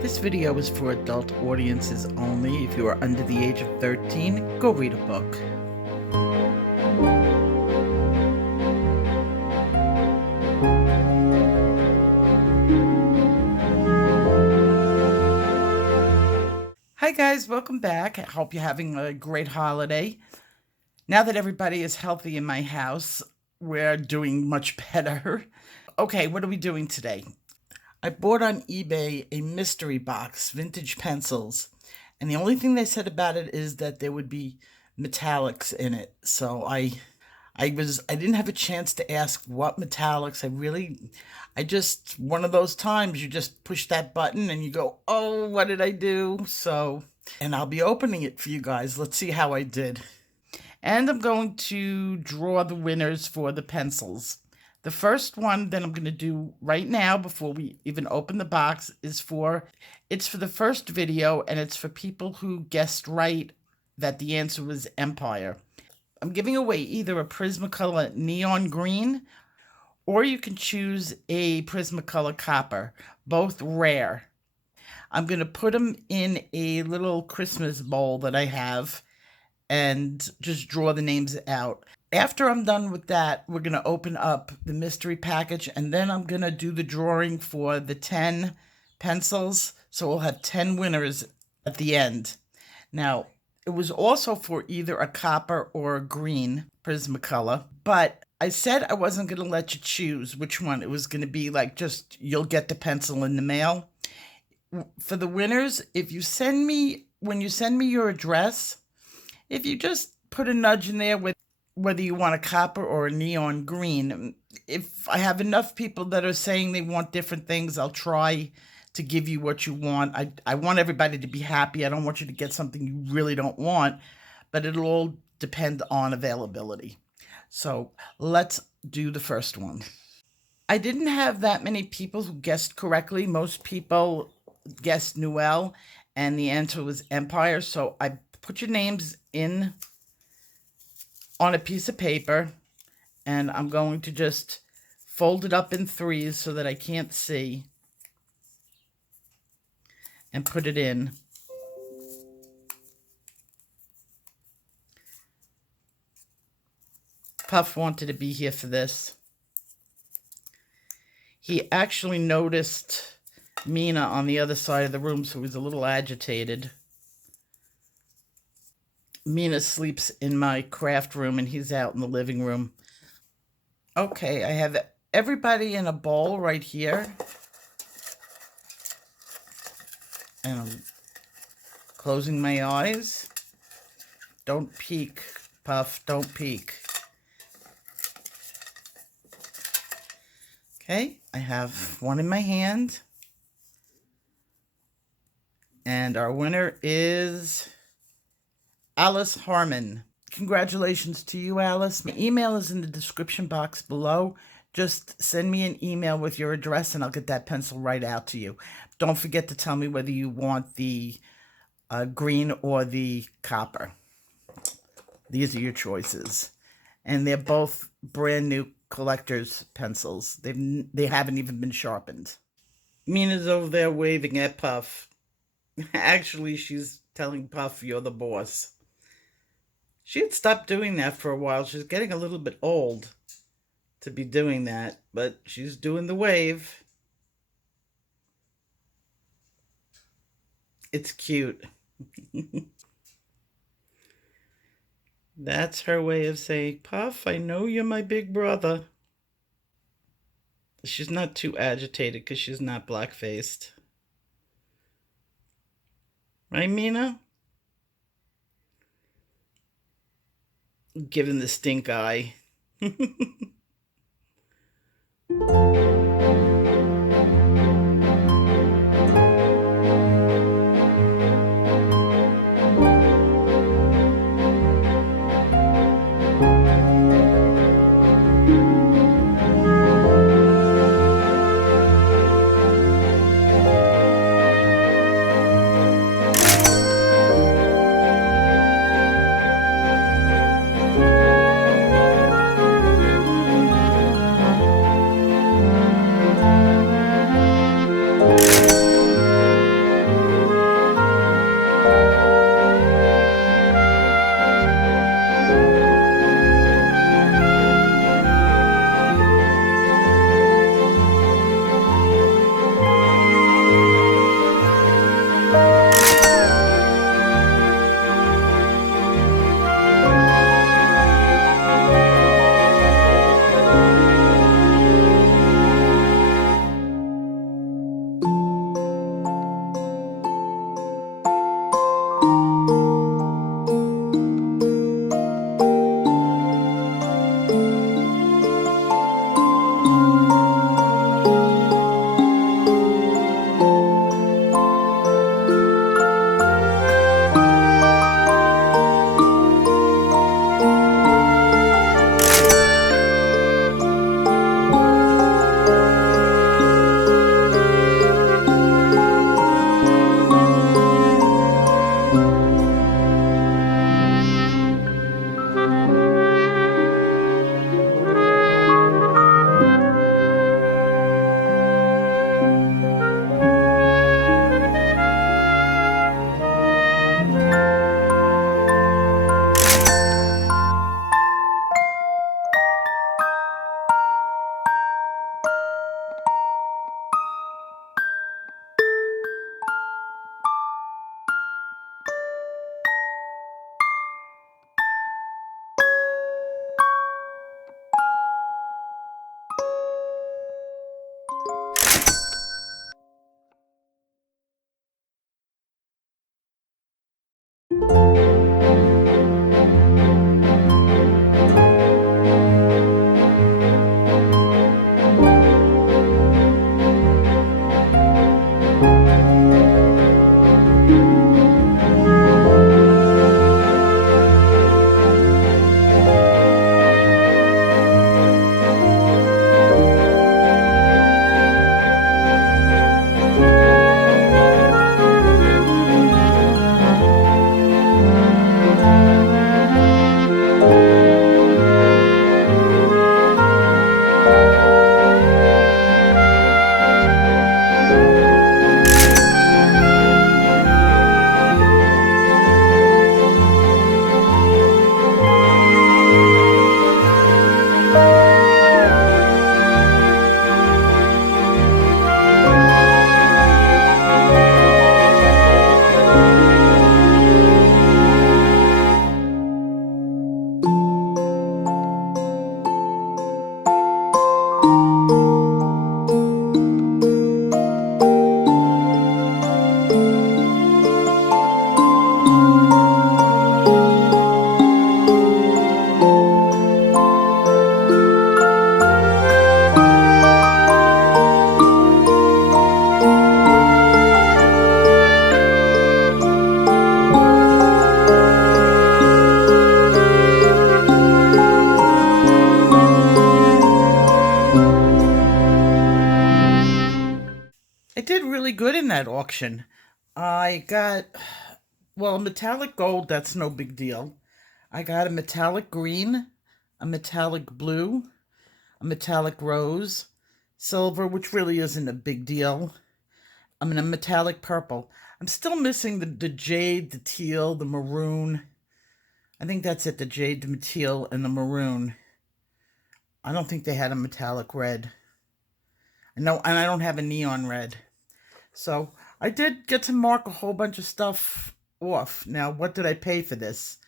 This video is for adult audiences only. If you are under the age of 13, go read a book. Hi guys, welcome back. I hope you're having a great holiday. Now that everybody is healthy in my house, we're doing much better. Okay, what are we doing today? I bought on eBay a mystery box, vintage pencils, and the only thing they said about it is that there would be metallics in it. So I didn't have a chance to ask what metallics. I just, one of those times you just push that button and you go, oh, what did I do? So, and I'll be opening it for you guys. Let's see how I did. And I'm going to draw the winners for the pencils. The first one that I'm going to do right now before we even open the box it's for the first video, and it's for people who guessed right that the answer was Empire. I'm giving away either a Prismacolor neon green, or you can choose a Prismacolor copper, both rare. I'm going to put them in a little Christmas bowl that I have and just draw the names out. After I'm done with that, we're going to open up the mystery package, and then I'm going to do the drawing for the 10 pencils. So we'll have 10 winners at the end. Now, it was also for either a copper or a green Prismacolor, but I said I wasn't going to let you choose which one. It was going to be like just you'll get the pencil in the mail. For the winners, if you send me, when you send me your address, if you just put a nudge in there with whether you want a copper or a neon green, if I have enough people that are saying they want different things, I'll try to give you what you want. I want everybody to be happy. I don't want you to get something you really don't want, but it'll all depend on availability. So let's do the first one. I didn't have that many people who guessed correctly. Most people guessed Noel, and the answer was Empire. So I put your names in on a piece of paper, and I'm going to just fold it up in threes so that I can't see, and put it in. Puff wanted to be here for this. He actually noticed Mina on the other side of the room, so he was a little agitated. Mina sleeps in my craft room, and he's out in the living room. Okay, I have everybody in a bowl right here. And I'm closing my eyes. Don't peek, Puff, don't peek. Okay, I have one in my hand. And our winner is Alice Harmon. Congratulations to you, Alice. My email is in the description box below. Just send me an email with your address and I'll get that pencil right out to you. Don't forget to tell me whether you want the green or the copper. These are your choices. And they're both brand new collector's pencils. They haven't even been sharpened. Mina's over there waving at Puff. Actually, she's telling Puff you're the boss. She had stopped doing that for a while. She's getting a little bit old to be doing that, but she's doing the wave. It's cute. That's her way of saying, Puff, I know you're my big brother. She's not too agitated because she's not black-faced. Right, Mina? Giving the stink eye. I did really good in that auction. I got, well, metallic gold, that's no big deal. I got a metallic green, a metallic blue, a metallic rose, silver, which really isn't a big deal. I'm in a metallic purple. I'm still missing the jade, the teal, the maroon. I think that's it, the jade, the teal, and the maroon. I don't think they had a metallic red. No, and I don't have a neon red. So I did get to mark a whole bunch of stuff off. Now, what did I pay for this?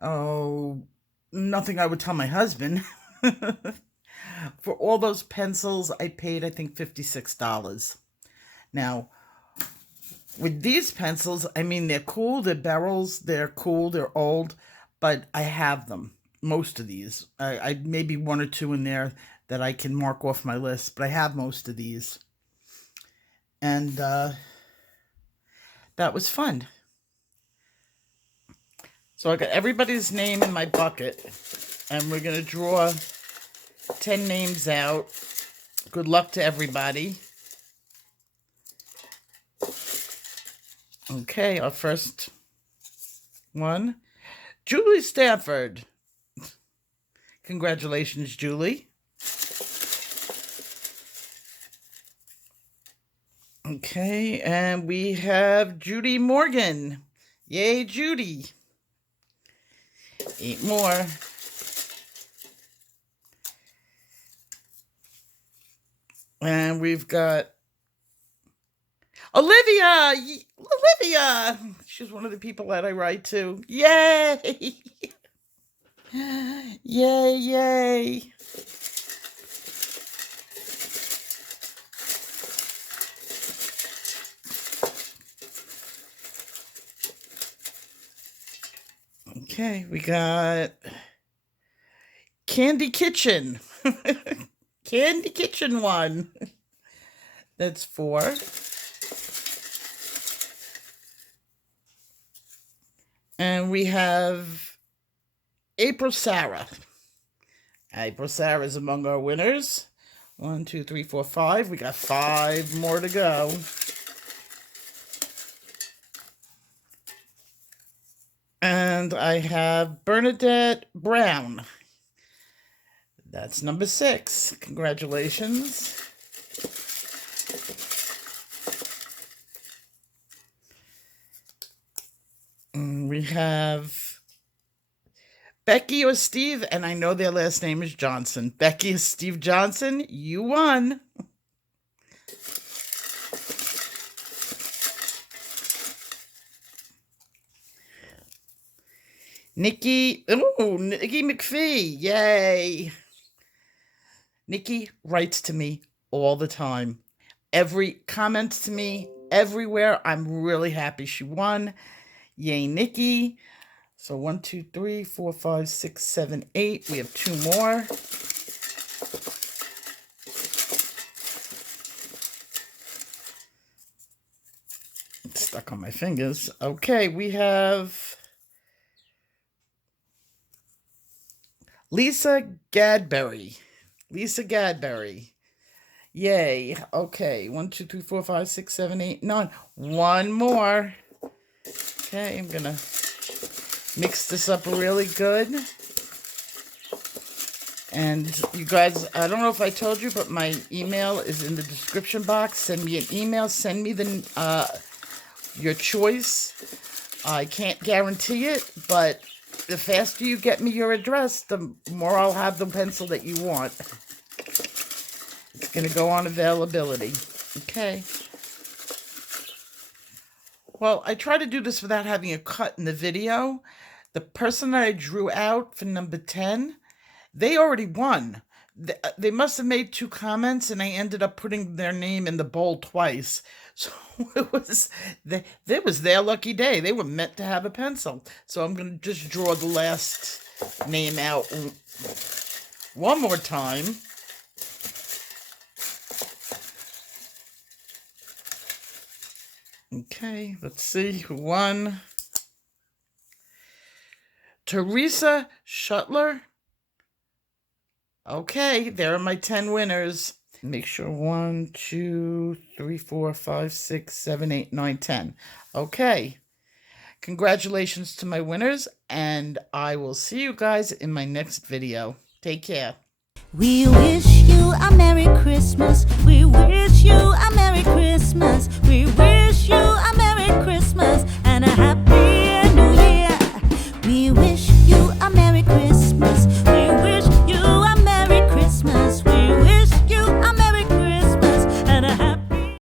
Oh, nothing I would tell my husband. For all those pencils, I paid, I think, $56. Now, with these pencils, I mean, they're cool, they're barrels, they're cool, they're old, but I have them. Most of these. I maybe one or two in there that I can mark off my list, but I have most of these. And that was fun. So I got everybody's name in my bucket, and we're going to draw 10 names out. Good luck to everybody. Okay, our first one, Julie Stafford. Congratulations, Julie. Okay, and we have Judy Morgan. Yay, Judy. 8 more. And we've got Olivia. Olivia. She's one of the people that I write to. Yay. Yay, yay. Okay, we got Candy Kitchen. Candy Kitchen 1. That's 4. And we have April Sarah. April Sarah is among our winners. 1, 2, 3, 4, 5. We got 5 more to go. And I have Bernadette Brown. That's number 6. Congratulations. And we have Becky or Steve, and I know their last name is Johnson. Becky or Steve Johnson, you won. Nikki McPhee, yay. Nikki writes to me all the time. Every comment to me, everywhere. I'm really happy she won. Yay, Nikki. So 1, 2, 3, 4, 5, 6, 7, 8. We have 2 more. It's stuck on my fingers. Okay, we have Lisa Gadberry. Lisa Gadberry. Yay. Okay, 1, 2, 3, 4, 5, 6, 7, 8, 9. One more. Okay, I'm gonna mix this up really good. And you guys, I don't know if I told you, but my email is in the description box. Send me an email. Send me your choice. I can't guarantee it, but the faster you get me your address, the more I'll have the pencil that you want. It's going to go on availability. Okay. Well, I try to do this without having a cut in the video. The person that I drew out for number 10, they already won. They must have made 2 comments, and I ended up putting their name in the bowl twice. So it was their lucky day. They were meant to have a pencil. So I'm going to just draw the last name out one more time. Okay, let's see who won. Teresa Shuttler. Okay, there are my 10 winners. Make sure 1, 2, 3, 4, 5, 6, 7, 8, 9, 10. Okay. Congratulations to my winners, and I will see you guys in my next video. Take care. We wish you a Merry Christmas. We wish you a Merry Christmas.